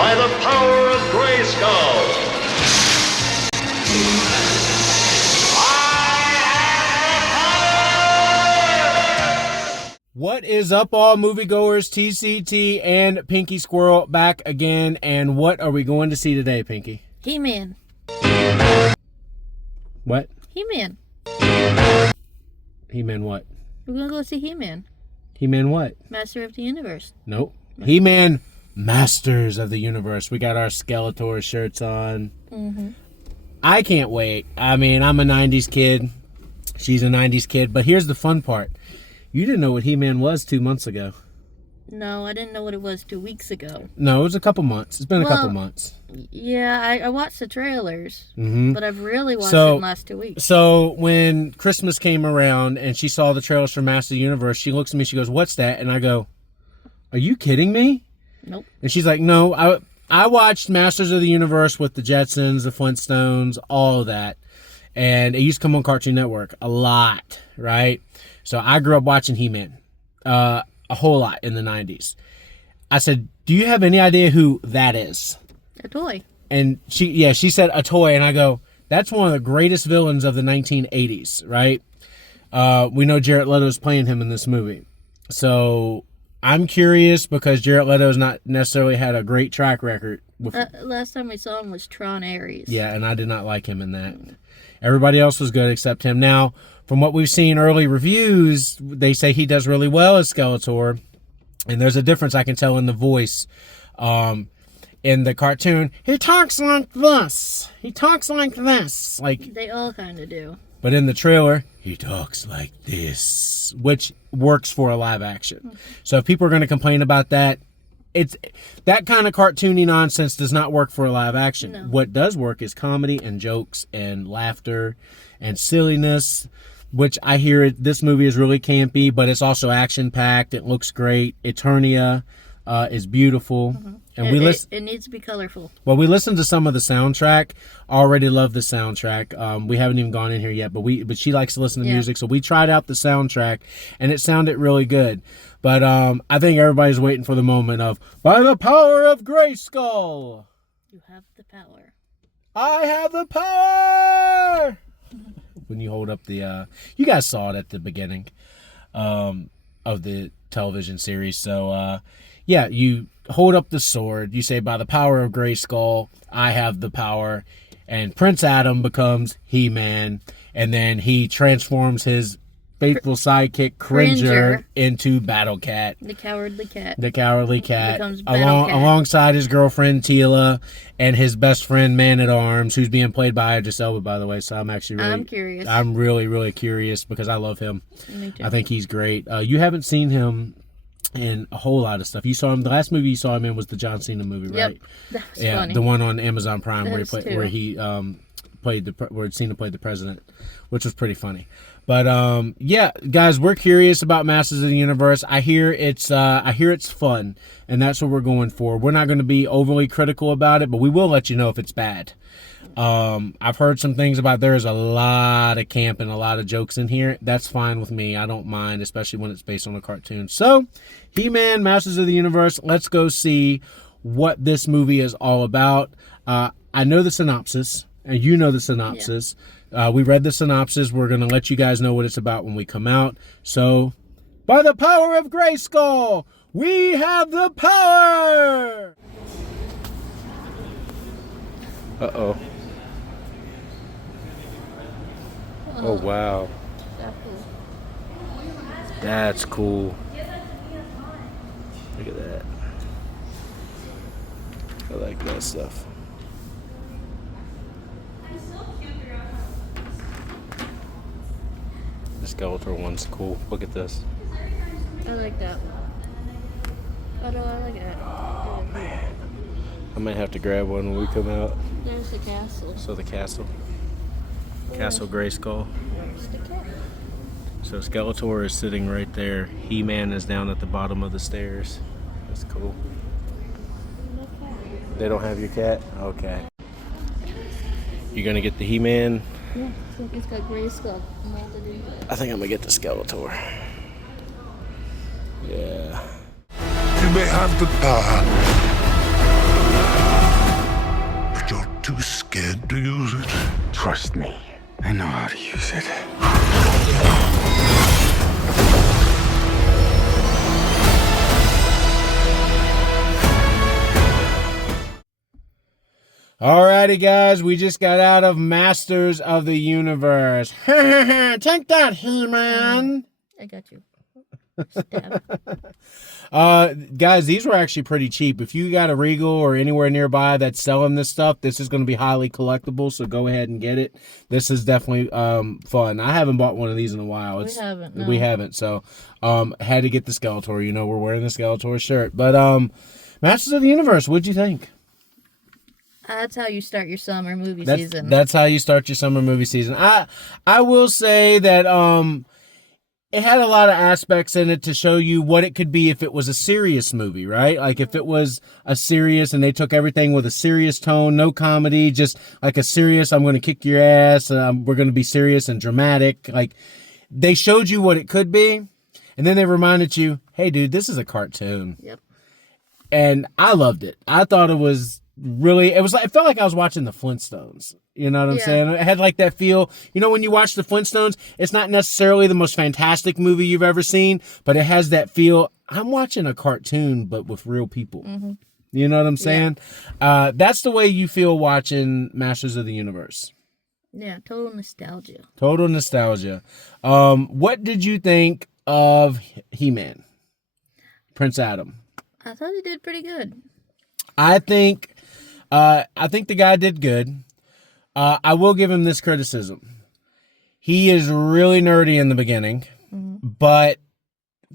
by the power of Grayskull. What is up, all moviegoers? TCT and Pinky Squirrel back again. And what are we going to see today, Pinky? He-Man. What? He-Man. He-Man what? We're going to go see He-Man. He-Man what? Master of the Universe. Nope. He-Man Masters of the Universe. We got our Skeletor shirts on. Mm-hmm. I can't wait. I mean, I'm a 90s kid. She's a 90s kid. But here's the fun part. You didn't know what He-Man was 2 months ago. No, I didn't know what it was 2 weeks ago. No, it was a couple months. It's been a couple months. Yeah, I watched the trailers, Mm-hmm. but I've really watched it in the last 2 weeks. So when Christmas came around and she saw the trailers for Master of the Universe, she looks at me, she goes, "What's that?" And I go, "Are you kidding me?" Nope. And she's like, "No, I watched Masters of the Universe with the Jetsons, the Flintstones, all of that. And it used to come on Cartoon Network a lot, right? So I grew up watching He-Man a whole lot in the 90s. I said, "Do you have any idea who that is?" A toy. And she said a toy. And I go, "That's one of the greatest villains of the 1980s, right?" We know Jared Leto's playing him in this movie. So I'm curious because Jared Leto's not necessarily had a great track record. Last time we saw him was Tron Ares. Yeah, and I did not like him in that. Everybody else was good except him. Now, from what we've seen early reviews, they say he does really well as Skeletor. And there's a difference I can tell in the voice. In the cartoon, he talks like this. He talks like this. Like they all kind of do. But in the trailer, he talks like this, which works for a live action. So if people are going to complain about that, it's that kind of cartoony nonsense does not work for a live action. No. What does work is comedy and jokes and laughter and silliness, which I hear this movie is really campy, but it's also action packed. It looks great. Eternia is beautiful. Mm-hmm. And it needs to be colorful. Well, we listened to some of the soundtrack. Already love the soundtrack. We haven't even gone in here yet, but she likes to listen to music, so we tried out the soundtrack, and it sounded really good. But I think everybody's waiting for the moment of, by the power of Grayskull. You have the power. I have the power. When you hold up the, you guys saw it at the beginning of the television series. So, yeah, you hold up the sword. You say, by the power of Grayskull, I have the power. And Prince Adam becomes He-Man. And then he transforms his faithful sidekick Cringer into Battle Cat. The cowardly cat. The cowardly cat. Becomes Battle Cat. Alongside his girlfriend Teela and his best friend Man-at-Arms, who's being played by Idris Elba, by the way. So I'm curious. I'm really, really curious because I love him. Me too. I think he's great. You haven't seen him in a whole lot of stuff. You saw him. The last movie you saw him in was the John Cena movie, right? Yep. That was funny. The one on Amazon Prime where Cena played the president, which was pretty funny. But yeah, guys, we're curious about Masters of the Universe. I hear it's fun, and that's what we're going for. We're not going to be overly critical about it, but we will let you know if it's bad. I've heard some things about there's a lot of camp and a lot of jokes in here. That's fine with me. I don't mind, especially when it's based on a cartoon. So, He-Man, Masters of the Universe, let's go see what this movie is all about. I know the synopsis, and you know the synopsis. Yeah. We read the synopsis. We're going to let you guys know what it's about when we come out. So, by the power of Grayskull, we have the power! Uh-oh. Oh, wow. That's cool. Look at that. I like that stuff. The Skeletor one's cool. Look at this. I like that. Oh, no, I like that. Oh, man. I might have to grab one when we come out. There's the castle. So the castle. Castle Grayskull. There's the cat. So Skeletor is sitting right there. He-Man is down at the bottom of the stairs. That's cool. No cat. They don't have your cat? Okay. You gonna get the He-Man? Yeah, it's got Grayskull molded into it. I think I'm gonna get the Skeletor. Yeah. You may have the power, Trust me. I know how to use it. Alrighty, guys, we just got out of Masters of the Universe. Take that, He-Man. I got you. Stab. Guys, these were actually pretty cheap. If you got a Regal or anywhere nearby that's selling this stuff, this is going to be highly collectible, so go ahead and get it. This is definitely fun. I haven't bought one of these in a while. We haven't, so had to get the Skeletor. You know, we're wearing the Skeletor shirt. But Masters of the Universe, what'd you think? That's how you start your summer movie season. That's how you start your summer movie season. I will say that it had a lot of aspects in it to show you what it could be if it was a serious movie, right? Like if it was a serious and they took everything with a serious tone, no comedy, just like a serious, I'm going to kick your ass, we're going to be serious and dramatic. Like they showed you what it could be, and then they reminded you, hey, dude, this is a cartoon. Yep. And I loved it. I thought it was really, it felt like I was watching the Flintstones. You know what I'm saying? It had like that feel. You know, when you watch the Flintstones, it's not necessarily the most fantastic movie you've ever seen, but it has that feel. I'm watching a cartoon, but with real people. Mm-hmm. You know what I'm saying? Yeah. That's the way you feel watching Masters of the Universe. Yeah, total nostalgia. Total nostalgia. What did you think of He-Man? Prince Adam. I thought he did pretty good. I think the guy did good. I will give him this criticism. He is really nerdy in the beginning, but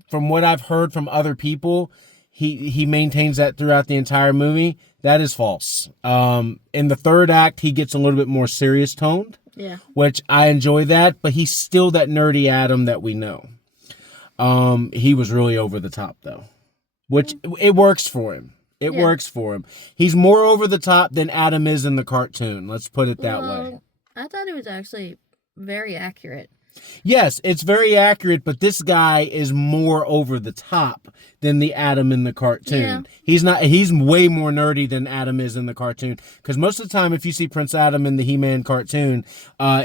from what I've heard from other people, he maintains that throughout the entire movie. That is false. In the third act, he gets a little bit more serious toned, which I enjoy that, but he's still that nerdy Adam that we know. He was really over the top, though, which it works for him. It works for him. He's more over the top than Adam is in the cartoon. Let's put it that way. I thought it was actually very accurate. Yes, it's very accurate, but this guy is more over the top than the Adam in the cartoon. Yeah. He's way more nerdy than Adam is in the cartoon. Because most of the time, if you see Prince Adam in the He-Man cartoon,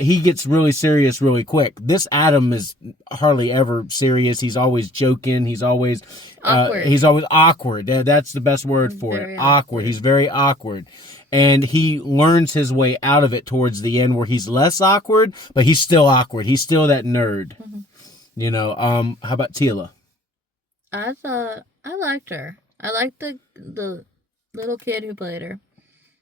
he gets really serious really quick. This Adam is hardly ever serious. He's always joking. He's always awkward. He's always awkward. That's the best word for it. Awkward. He's very awkward. And he learns his way out of it towards the end where he's less awkward, but he's still awkward. He's still that nerd. Mm-hmm. You know, how about Tila? I liked her. I liked the little kid who played her.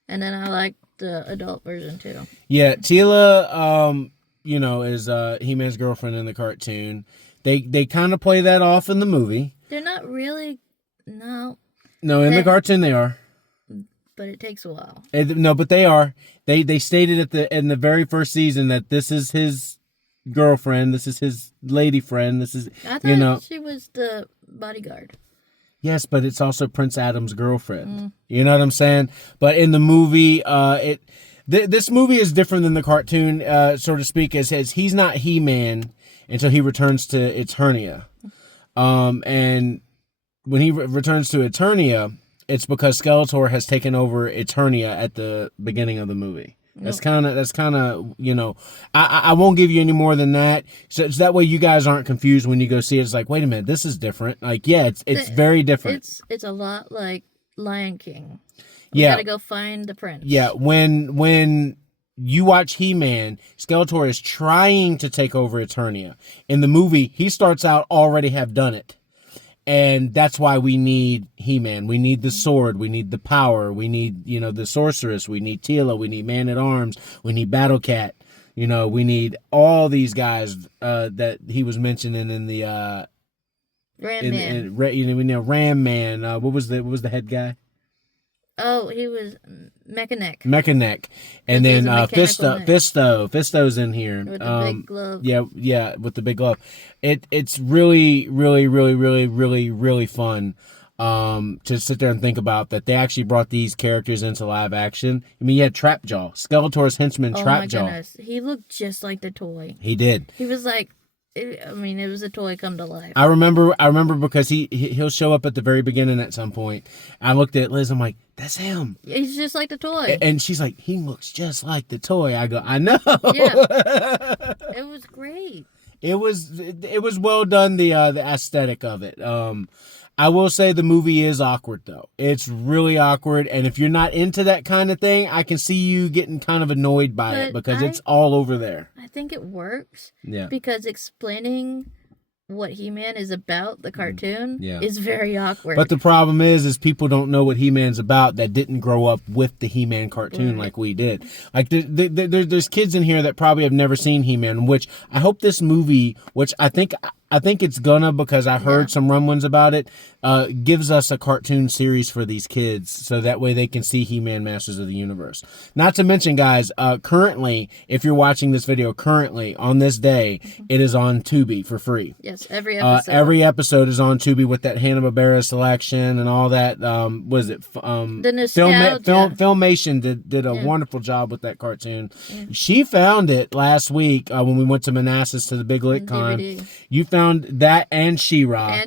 And then I liked the adult version too. Yeah, Tila, you know, is He-Man's girlfriend in the cartoon. They kind of play that off in the movie. They're not really, no. No, in the cartoon they are. But it takes a while. No, but they are. They stated in the very first season that this is his girlfriend. This is his lady friend. This is, I thought she was the bodyguard. Yes, but it's also Prince Adam's girlfriend. You know what I'm saying? But in the movie, this movie is different than the cartoon, so to speak, as he's not He-Man until he returns to Eternia. And when he returns to Eternia, it's because Skeletor has taken over Eternia at the beginning of the movie. That's kind of, you know, I won't give you any more than that. So it's that way you guys aren't confused when you go see it. It's like, wait a minute, this is different. Like, yeah, it's very different. It's a lot like Lion King. We gotta go find the prince. Yeah, when you watch He-Man, Skeletor is trying to take over Eternia. In the movie, he starts out already have done it. And that's why we need He-Man. We need the sword. We need the power. We need, you know, the sorceress. We need Tila. We need Man-at-Arms. We need Battle-Cat. You know, we need all these guys that he was mentioning in the Ram Man. We know Ram Man. What was the head guy? Oh, he was Mechaneck. And then Fisto's in here. With the big glove. Yeah, with the big glove. It's really, really, really, really, really, really fun to sit there and think about that they actually brought these characters into live action. I mean, you had Trapjaw, Skeletor's henchman Trapjaw. Oh my goodness, he looked just like the toy. He did. He was like, I mean, it was a toy come to life. I remember because he'll show up at the very beginning at some point. I looked at Liz. I'm like, that's him. He's just like the toy. And she's like, he looks just like the toy. I go, I know. Yeah. It was great. It was well done. The aesthetic of it. I will say the movie is awkward though. It's really awkward, and if you're not into that kind of thing, I can see you getting kind of annoyed by it because it's all over there. I think it works. Yeah. Because explaining what He-Man is about, the cartoon, is very awkward. But the problem is people don't know what He-Man's about that didn't grow up with the He-Man cartoon like we did. Like there's kids in here that probably have never seen He-Man, which I hope this movie, which I think it's gonna, because I heard some rumblings about it, gives us a cartoon series for these kids so that way they can see He-Man Masters of the Universe. Not to mention, guys, currently, if you're watching this video currently on this day, it is on Tubi for free. Yes, every episode. Every episode is on Tubi with that Hanna-Barbera selection and all that. Was it the nostalgia. Filmation did a wonderful job with that cartoon. Yeah. She found it last week when we went to Manassas to the Big Lick Con. You found that and She-Ra.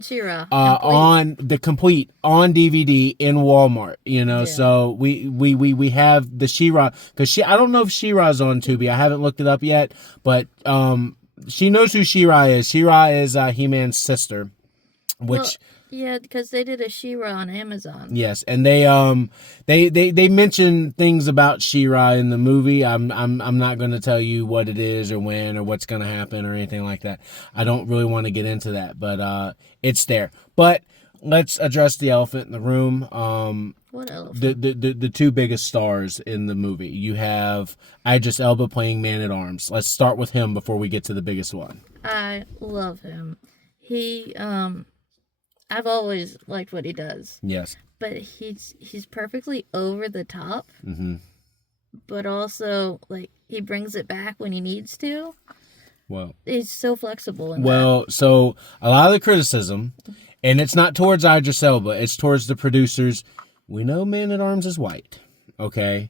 On the complete on DVD in Walmart. You know, so we have the She-Ra, because I don't know if She-Ra's on Tubi. I haven't looked it up yet, but she knows who She-Ra is. She-Ra is He-Man's sister, which. Yeah, because they did a She-Ra on Amazon. Yes, and they mention things about She-Ra in the movie. I'm not going to tell you what it is or when or what's going to happen or anything like that. I don't really want to get into that, but it's there. But let's address the elephant in the room. What elephant? The two biggest stars in the movie. You have Idris Elba playing Man-at-Arms. Let's start with him before we get to the biggest one. I love him. He I've always liked what he does. Yes. But he's perfectly over the top. Mm-hmm. But also, like, he brings it back when he needs to. Well, he's so flexible in that. So a lot of the criticism, and it's not towards Idris Elba, it's towards the producers. We know Man-at-Arms is white, okay?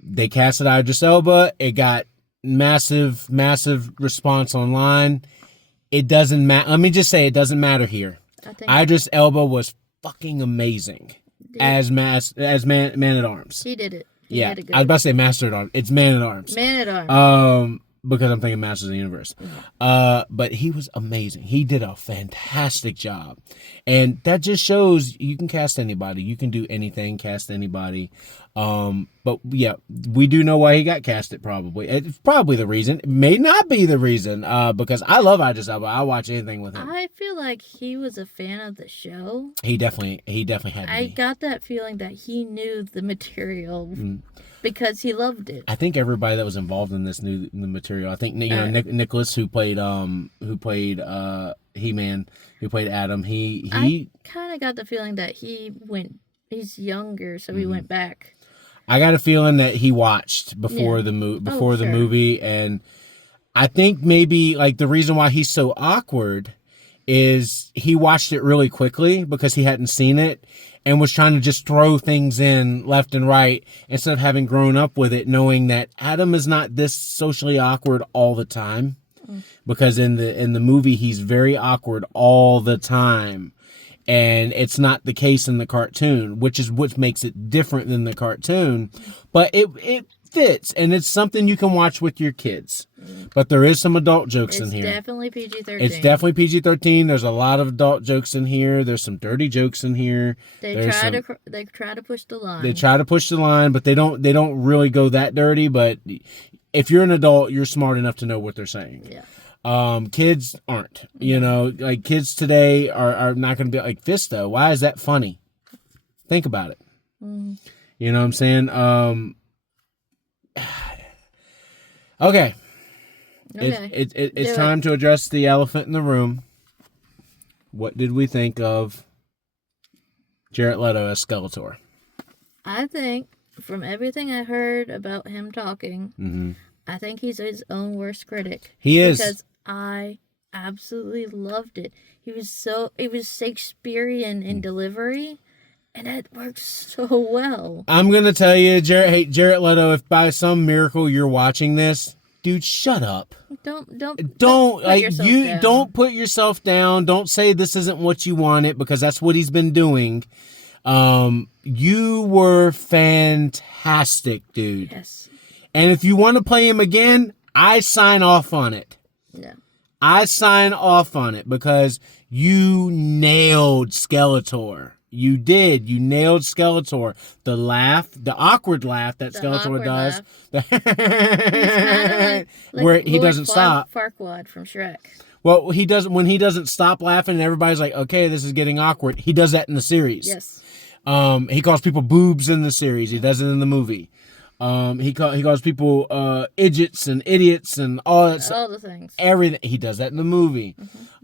They casted Idris Elba. It got massive response online. It doesn't matter. Let me just say, it doesn't matter here. Idris Elba was fucking amazing as Man-at-Arms. He did it. He did it good. I was about to say Master-at-Arms. It's Man-at-Arms. Man-at-Arms. Because I'm thinking Masters of the Universe. But he was amazing. He did a fantastic job. And that just shows you can cast anybody. You can do anything, cast anybody. But yeah, we do know why he got casted probably. It's probably the reason. It may not be the reason, because I love Idris Elba. I'll watch anything with him. I feel like he was a fan of the show. He definitely had to be. I got that feeling that he knew the material because he loved it. I think everybody that was involved in this knew the material. I think Nicholas, who played He-Man, who played Adam, I kind of got the feeling that he's younger, so he went back. I got a feeling that he watched before the movie, and I think maybe like the reason why he's so awkward is he watched it really quickly because he hadn't seen it and was trying to just throw things in left and right instead of having grown up with it, knowing that Adam is not this socially awkward all the time. Because in the movie he's very awkward all the time. And it's not the case in the cartoon, which is what makes it different than the cartoon. But it fits, and it's something you can watch with your kids. But there is some adult jokes in here. It's definitely PG-13. It's definitely PG-13. There's a lot of adult jokes in here. There's some dirty jokes in here. They try to push the line. They try to push the line, but they don't really go that dirty. But if you're an adult, you're smart enough to know what they're saying. Yeah. Kids aren't, like kids today are not going to be like Fisto. Why is that funny? Think about it. You know what I'm saying? Okay. It's time to address the elephant in the room. What did we think of Jared Leto as Skeletor? I think from everything I heard about him talking, I think he's his own worst critic. He is. Because I absolutely loved it. It was Shakespearean in delivery, and it works so well. I'm going to tell you, Jared Leto, if by some miracle you're watching this, dude, shut up. Don't like don't put yourself down. Don't say this isn't what you wanted, because that's what he's been doing. You were fantastic, dude. Yes. And if you want to play him again, I sign off on it. Yeah. I sign off on it, because you nailed Skeletor. You did. You nailed Skeletor. The laugh, the awkward laugh that Skeletor does. He's like where he doesn't stop. Farquaad from Shrek. Well, he does when he doesn't stop laughing and everybody's like, okay, this is getting awkward. He does that in the series. Yes. He calls people boobs in the series. He does it in the movie. He calls people idiots and idiots and all the things. Everything. He does that in the movie.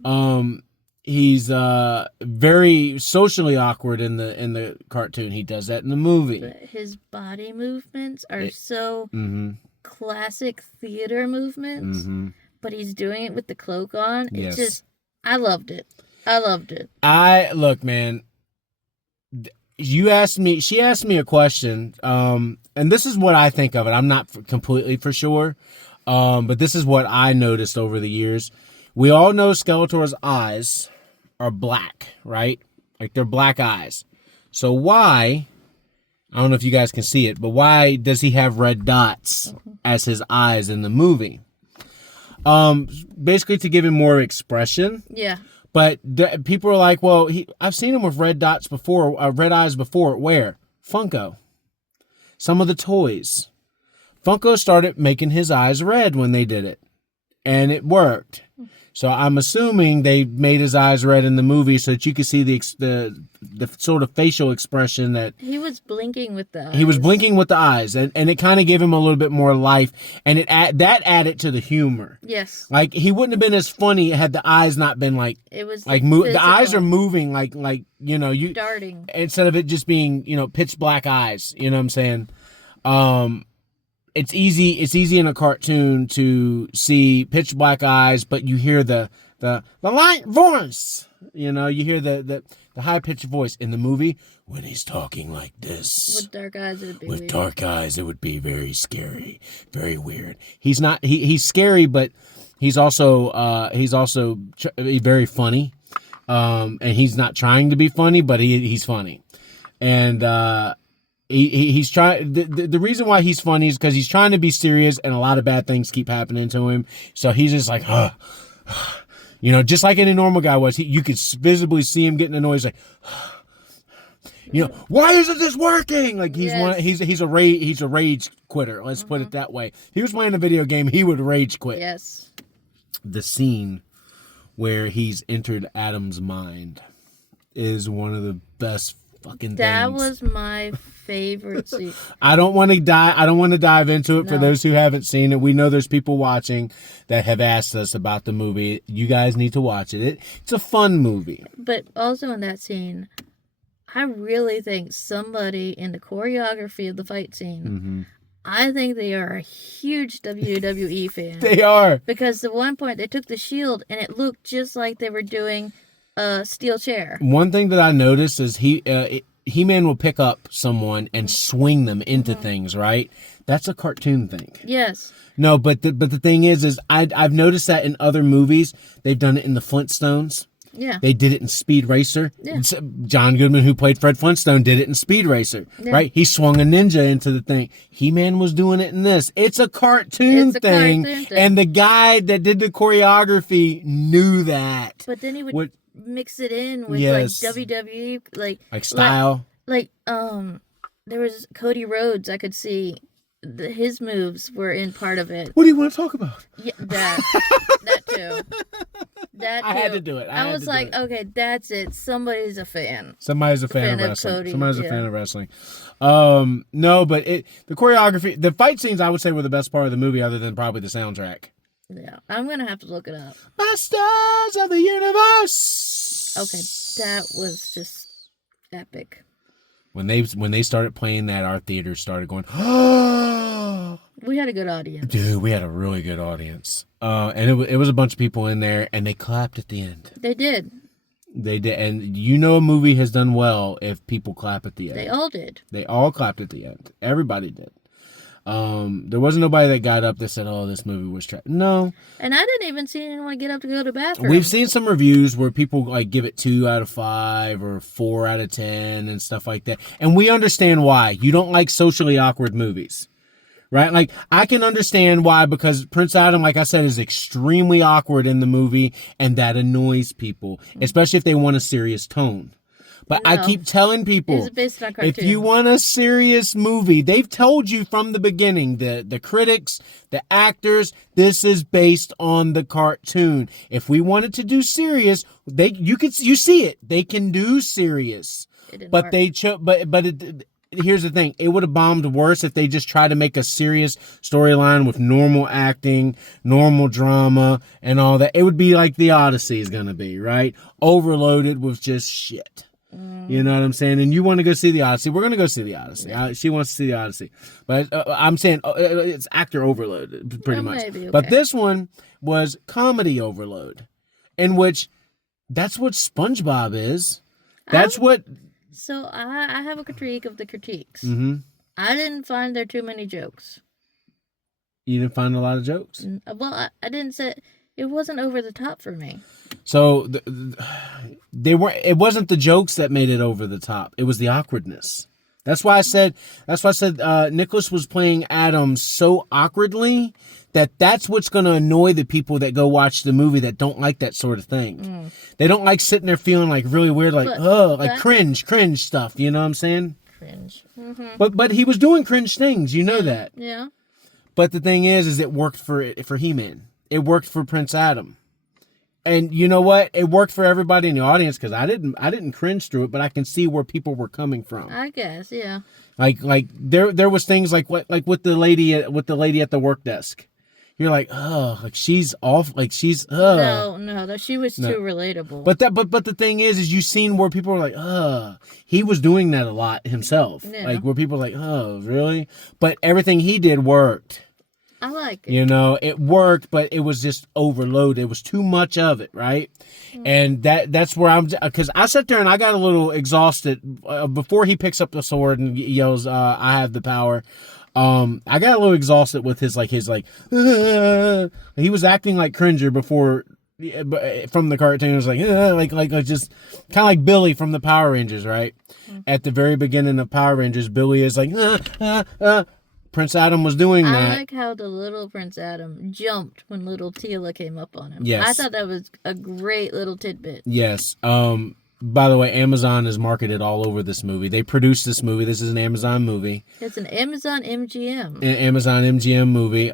Mm-hmm. He's very socially awkward in the cartoon. He does that in the movie. But his body movements are so classic theater movements. Mm-hmm. But he's doing it with the cloak on. Yes. It's just, I loved it. Look, man. She asked me a question, and this is what I think of it. I'm not completely for sure, but this is what I noticed over the years. We all know Skeletor's eyes are black, right? Like they're black eyes. So why, I don't know if you guys can see it, but why does he have red dots as his eyes in the movie? Basically to give him more expression. Yeah. But people are like, well, I've seen him with red dots before, red eyes before. Where? Funko. Some of the toys. Funko started making his eyes red when they did it. And it worked. So I'm assuming they made his eyes red in the movie so that you could see the sort of facial expression that... He was blinking with the eyes. He was blinking with the eyes, and it kind of gave him a little bit more life, and that added to the humor. Yes. Like, he wouldn't have been as funny had the eyes not been like... It was like the eyes are moving like you... darting. Instead of it just being, pitch black eyes, you know what I'm saying? It's easy in a cartoon to see pitch black eyes, but you hear the light voice. You hear the high pitched voice in the movie when he's talking like this. With dark eyes, it would be weird. Dark eyes, it would be very scary, very weird. He's not he's scary, but he's also very funny. And he's not trying to be funny, but he's funny. And he's trying. The reason why he's funny is because he's trying to be serious, and a lot of bad things keep happening to him. So he's just like, just like any normal guy was. You could visibly see him getting annoyed. He's like, why isn't this working? Like he's a rage quitter. Let's put it that way. If he was playing a video game, he would rage quit. Yes. The scene where he's entered Adam's mind is one of the best fucking that things. Was my favorite scene. I don't want to dive into it. For those who haven't seen it. We know there's people watching that have asked us about the movie. You guys need to watch it. It's a fun movie. But also in that scene, I really think somebody in the choreography of the fight scene, I think they are a huge WWE fan. They are. Because at one point they took the shield and it looked just like they were doing a steel chair. One thing that I noticed is He-Man will pick up someone and swing them into things, right? That's a cartoon thing. Yes. No, but the thing is I've noticed that in other movies. They've done it in the Flintstones. Yeah. They did it in Speed Racer. Yeah. John Goodman, who played Fred Flintstone, did it in Speed Racer, right? He swung a ninja into the thing. He-Man was doing it in this. It's a cartoon thing. And the guy that did the choreography knew that. But then he would mix it in with like WWE, like style. Like there was Cody Rhodes. I could see his moves were in part of it. What do you want to talk about? Yeah, that too. That too. I had to do it. I was like, okay, that's it. Somebody's a fan. Somebody's a fan of wrestling. Cody. Somebody's a fan of wrestling. No, but the choreography, the fight scenes, I would say were the best part of the movie, other than probably the soundtrack. Yeah, I'm gonna have to look it up. Masters of the Universe. Okay, that was just epic. When they started playing that, our theater started going, oh! We had a good audience. Dude, we had a really good audience. And it was a bunch of people in there, and they clapped at the end. They did. They did. And a movie has done well if people clap at the end. They all did. They all clapped at the end. Everybody did. There wasn't nobody that got up that said, "Oh, this movie was trash." No. And I didn't even see anyone get up to go to the bathroom. We've seen some reviews where people like give it 2 out of 5 or 4 out of 10 and stuff like that. And we understand why. You don't like socially awkward movies. Right? Like, I can understand why, because Prince Adam, like I said, is extremely awkward in the movie, and that annoys people, especially if they want a serious tone. But no, I keep telling people, it's based on a cartoon. If you want a serious movie, they've told you from the beginning, the critics, the actors, this is based on the cartoon. If we wanted to do serious, you see it. They can do serious. But work. Here's the thing. It would have bombed worse if they just tried to make a serious storyline with normal acting, normal drama, and all that. It would be like The Odyssey is going to be, right? Overloaded with just shit. You know what I'm saying? And you want to go see The Odyssey. We're going to go see The Odyssey. Yeah. She wants to see The Odyssey. But I'm saying it's actor overload, pretty much. Okay. But this one was comedy overload, in which that's what SpongeBob is. That's what... So I have a critique of the critiques. Mm-hmm. I didn't find there too many jokes. You didn't find a lot of jokes? Well, I didn't say it wasn't over the top for me. So they weren't. It wasn't the jokes that made it over the top. It was the awkwardness. That's why I said Nicholas was playing Adam so awkwardly that's what's going to annoy the people that go watch the movie that don't like that sort of thing. They don't like sitting there feeling like really weird, like cringe stuff. You know what I'm saying? Cringe. Mm-hmm. But he was doing cringe things. You know that. Yeah. But the thing is it worked for He-Man. It worked for Prince Adam. And you know what? It worked for everybody in the audience because I didn't cringe through it, but I can see where people were coming from. I guess, yeah. Like there was things like with the lady at the work desk. You're like, oh, like she's off, like she's No, she was too relatable. But the thing is you seen where people were like, he was doing that a lot himself. Yeah. Like where people were like, oh, really? But everything he did worked. I like it. You know, it worked, but it was just overloaded. It was too much of it, right? And that's where because I sat there and I got a little exhausted before he picks up the sword and yells, I have the power. I got a little exhausted with his he was acting like Cringer before from the cartoon. It was like just kind of like Billy from the Power Rangers, right? At the very beginning of Power Rangers, Billy is like, Prince Adam was doing that. I like how the little Prince Adam jumped when little Tila came up on him. Yes. I thought that was a great little tidbit. Yes. By the way, Amazon is marketed all over this movie. They produced this movie. This is an Amazon movie. It's an Amazon MGM. An Amazon MGM movie.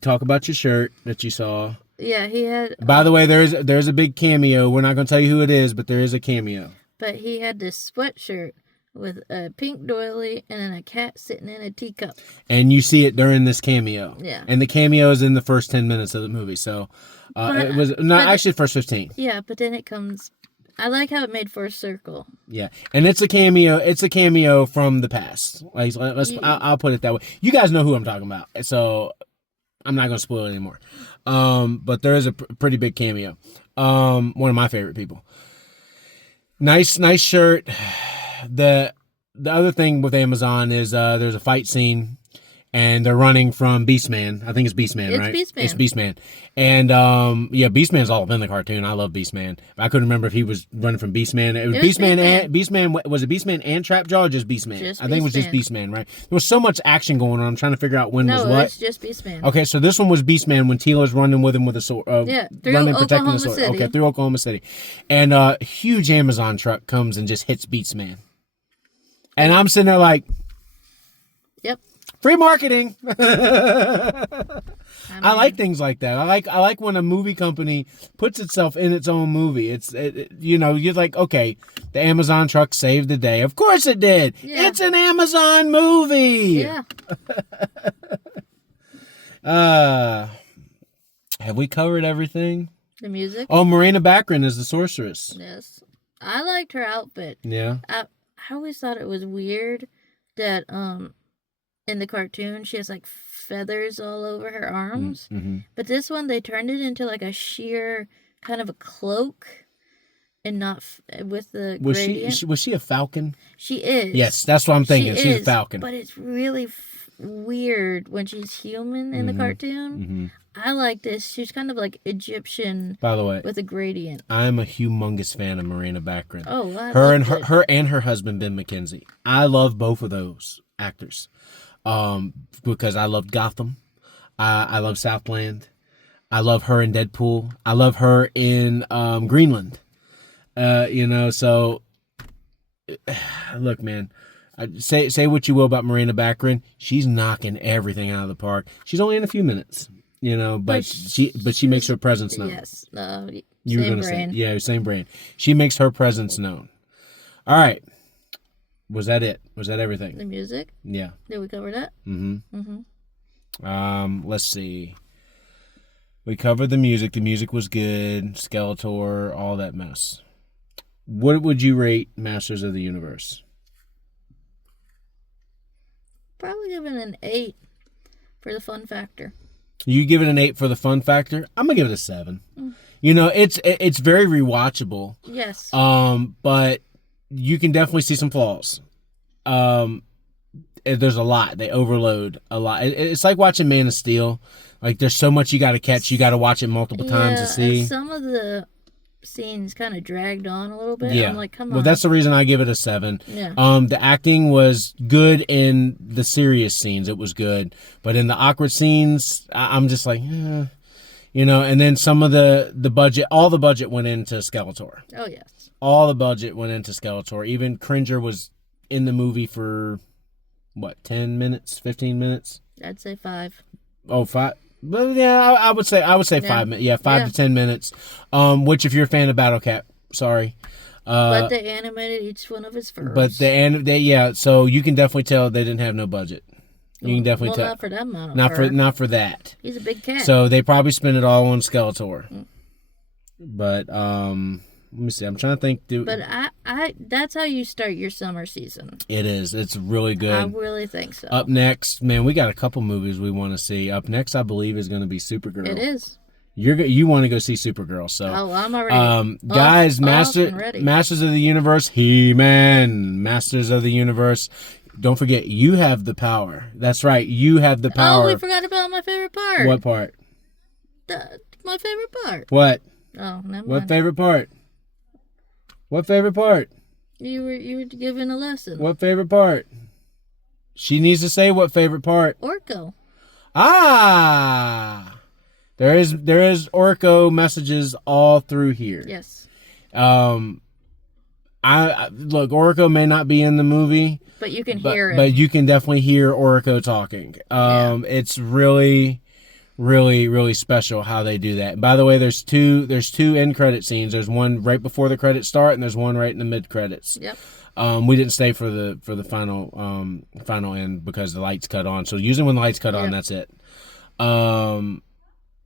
Talk about your shirt that you saw. Yeah, he had... By the way, there's a big cameo. We're not going to tell you who it is, but there is a cameo. But he had this sweatshirt with a pink doily and then a cat sitting in a teacup. And you see it during this cameo. Yeah. And the cameo is in the first 10 minutes of the movie. So it was actually first 15. Yeah, but then it comes... I like how it made for a circle. Yeah, and it's a cameo. It's a cameo from the past. I'll put it that way. You guys know who I'm talking about, so I'm not going to spoil it anymore. But there is a pretty big cameo. One of my favorite people. Nice shirt. The other thing with Amazon is there's a fight scene. And they're running from Beastman. I think it's Beastman, right? It's Beastman. And, Beastman's all up in the cartoon. I love Beastman. I couldn't remember if he was running from Beastman. It was Beastman. Was it Beastman and Trapjaw or just Beastman? I think it was just Beastman, right? There was so much action going on. I'm trying to figure out when was what. No, it's just Beastman. Okay, so this one was Beastman when Tila's running with him with a sword. Through Oklahoma City. Okay, through Oklahoma City. And a huge Amazon truck comes and just hits Beastman. And I'm sitting there like... Yep. Free marketing. I like things like that. I like when a movie company puts itself in its own movie. You're like, okay, the Amazon truck saved the day. Of course it did. Yeah. It's an Amazon movie. Yeah. Have we covered everything? The music? Oh, Morena Baccarin is the sorceress. Yes. I liked her outfit. Yeah. I always thought it was weird that in the cartoon, she has like feathers all over her arms. Mm-hmm. But this one, they turned it into like a sheer kind of a cloak and not with the gradient. Was she a falcon? She is. Yes, that's what I'm thinking. She's a falcon. But it's really, weird when she's human in the cartoon. Mm-hmm. I like this. She's kind of like Egyptian. By the way, with a gradient. I'm a humongous fan of Marina Baccarin. Oh, her and her husband Ben McKenzie. I love both of those actors, because I loved Gotham. I love Southland. I love her in Deadpool. I love her in Greenland. So look, man. Say what you will about Marina Baccarin, she's knocking everything out of the park. She's only in a few minutes, but she makes her presence known. Yes, you were same gonna brand. say, yeah, same brand. She makes her presence known. All right, was that it? Was that everything? The music. Yeah. Did we cover that? Let's see. We covered the music. The music was good. Skeletor, all that mess. What would you rate Masters of the Universe? Probably give it an 8 for the fun factor. You give it an 8 for the fun factor? I'm gonna give it a 7. It's very rewatchable. Yes. But you can definitely see some flaws. There's a lot. They overload a lot. It's like watching Man of Steel. Like there's so much you got to catch. You got to watch it multiple times to see. And some of the scenes kind of dragged on a little bit. Yeah. I'm like, come on. Well, that's the reason I give it a 7. Yeah. The acting was good in the serious scenes. It was good. But in the awkward scenes, I'm just like, and then some of the budget, all the budget went into Skeletor. Oh, yes. All the budget went into Skeletor. Even Cringer was in the movie for, 10 minutes, 15 minutes? I'd say 5. Oh, 5. Well, yeah, I would say 5 minutes. Yeah, 5 to 10 minutes. Which, if you're a fan of Battle Cat, sorry. But they animated each one of his furs. But so you can definitely tell they didn't have no budget. You can definitely tell. Not for that amount of fur. Not for that. He's a big cat. So they probably spent it all on Skeletor. But let me see. I'm trying to think. But I that's how you start your summer season. It is. It's really good. I really think so. Up next, man, we got a couple movies we want to see. Up next, I believe, is going to be Supergirl. It is. You want to go see Supergirl, so I'm already guys, Masters of the Universe, He-Man, Masters of the Universe. Don't forget, you have the power. That's right, you have the power. Oh, we forgot about my favorite part. What part? My favorite part. What? Oh, never mind. What favorite part? What favorite part? You were giving a lesson. What favorite part? She needs to say what favorite part. Orko. Ah. There is Orko messages all through here. Yes. I look, Orko may not be in the movie, but you can hear it. But you can definitely hear Orko talking. It's really, really, really special how they do that. And by the way, there's two end credit scenes. There's one right before the credits start, and there's one right in the mid credits. Yep. We didn't stay for the final end because the lights cut on. So usually when the lights cut on, that's it.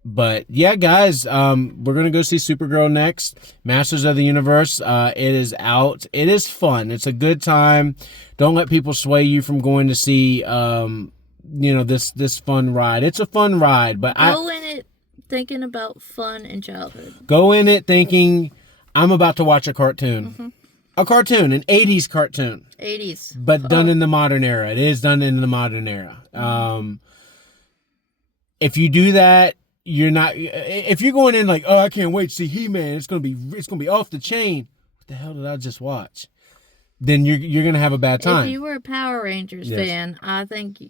But yeah, guys, we're gonna go see Supergirl next. Masters of the Universe. It is out. It is fun. It's a good time. Don't let people sway you from going to see this fun ride. It's a fun ride, but go in it thinking about fun and childhood. Go in it thinking I'm about to watch a cartoon. Mm-hmm. A cartoon, an 80s cartoon. 80s. But done in the modern era. It is done in the modern era. If you do that, you're not. If you're going in like, oh, I can't wait to see He-Man. It's gonna be off the chain. What the hell did I just watch? Then you're gonna have a bad time. If you were a Power Rangers fan, I think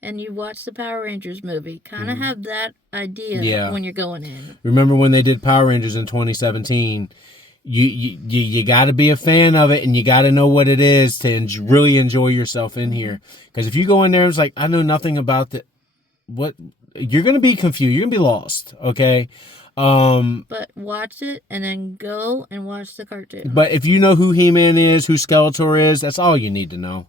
and you watch the Power Rangers movie, kind of have that idea when you're going in. Remember when they did Power Rangers in 2017? You got to be a fan of it, and you got to know what it is to really enjoy yourself in here. Because if you go in there and it's like, I know nothing about what you're gonna be confused. You're gonna be lost. Okay. But watch it and then go and watch the cartoon. But if you know who He-Man is, who Skeletor is, that's all you need to know.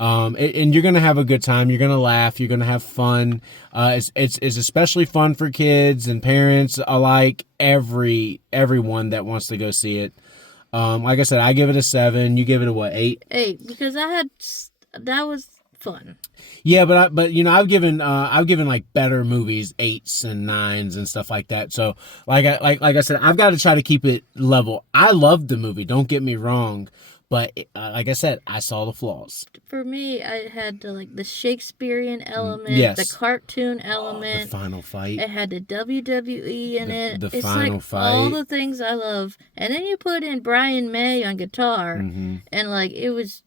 And you're gonna have a good time. You're gonna laugh. You're gonna have fun. It's especially fun for kids and parents alike. Everyone that wants to go see it. Like I said, I give it a 7. You give it a what? 8? 8 because that was fun. Yeah, but I've given like better movies 8s and 9s and stuff like that. So like I said, I've got to try to keep it level. I loved the movie. Don't get me wrong. But like I said, I saw the flaws. For me, I had the Shakespearean element, yes. the cartoon element. The final fight. It had the WWE in it. The it's final fight. All the things I love. And then you put in Brian May on guitar, and it was.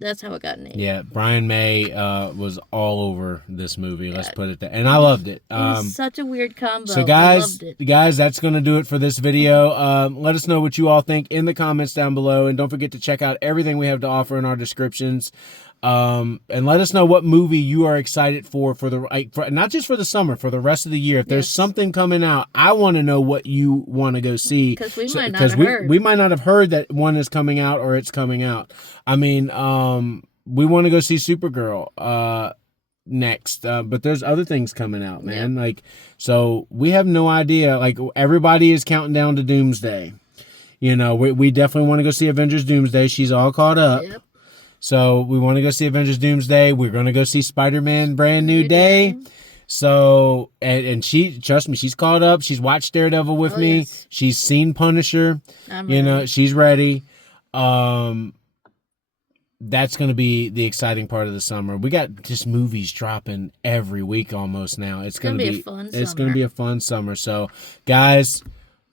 That's how it got named. Yeah, Brian May was all over this movie. Let's put it there, and I loved it. It was such a weird combo. So I loved it. guys, that's gonna do it for this video. Let us know what you all think in the comments down below, and don't forget to check out everything we have to offer in our descriptions. And let us know what movie you are excited for not just for the summer, for the rest of the year. If there's something coming out, I want to know what you want to go see. Because we might not have heard. We might not have heard that one is coming out or it's coming out. I mean, we want to go see Supergirl next, but there's other things coming out, man. Yep. So we have no idea. Everybody is counting down to Doomsday. We definitely want to go see Avengers Doomsday. She's all caught up. Yep. So we want to go see Avengers Doomsday. We're going to go see Spider-Man Brand New Day. So, and she, trust me, she's caught up. She's watched Daredevil with me. Yes. She's seen Punisher. I'm ready. She's ready. That's going to be the exciting part of the summer. We got just movies dropping every week almost now. It's going to be a fun summer. It's going to be a fun summer. So, guys,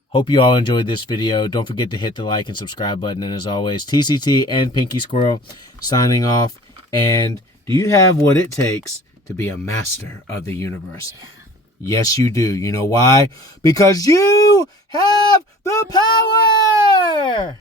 hope you all enjoyed this video. Don't forget to hit the like and subscribe button. And as always, TCT and Pinky Squirrel signing off. And do you have what it takes to be a master of the universe? Yes, you do. You know why? Because you have the power!